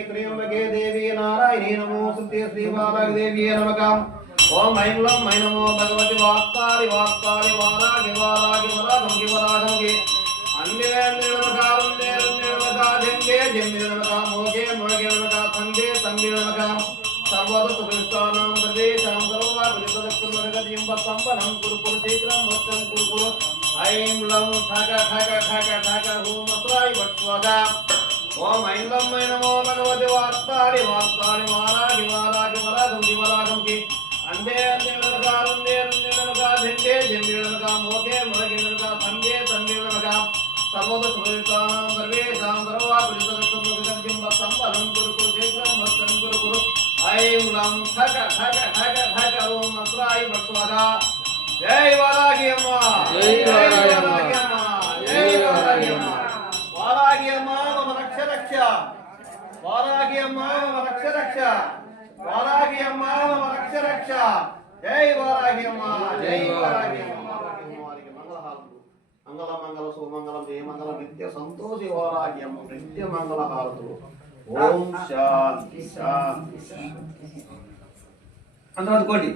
त्र्यंबके देवी नारायणी नमोस्तुते श्रीबालादेवी नमः। ओम ऐं लं ऐं नमो भगवति वाक्तारि वाक्तारि वारागि वारागि वरागं वरागं अन्ये निर्मकारुण्ये निर्मकाजंगे जंगे नमः। मोगे मोगे नमः। संगे संगे नमः। सर्वदा सुकृष्टानां सर्वेषां सर्वाभिष्टदक्षुर्मगतिं वत्संवनं कुरु कुरु शीघ्रं वत्सं कुरु कुरु। ऐं लं ठक ठक ठक ठक हूं मत्राय वत्स्वगा। ओम ऐं लं ऐं नमो भगवते वाक्तारि वाक्तारि वारागि वारागि वरागं वरागं अन्ये अन्ये नमकारुण्ये नमकाजंगे जंगे नमः। मोगे मोगे नमः। संगे संगे नमः। सर्वदा सुकृष्टानां सर्वेषां सर्वाभिष्टदक्षुर्मगतिं वत्संवनं कुरु कुरु शीघ्रं वत्सं कुरु कुरु। ऐं लं ठक ठक ठक ठक ओम मत्राय वत्स्वगा। जय वारागी अम्मा, जय वारागी अम्मा, जय वारागी अम्मा। वारागी अम्मा मम रक्ष रक्ष, वारागी अम्मा मम रक्ष रक्ष, वारागी अम्मा मम रक्ष रक्ष। जय वारागी अम्मा, जय वारागी अम्मा। मंगल मंगल सुमंगल जय मंगल नित्य संतोषि वारागी अम्मा नित्य मंगल हारतु। ओम शांति शांति। अंदर कोटी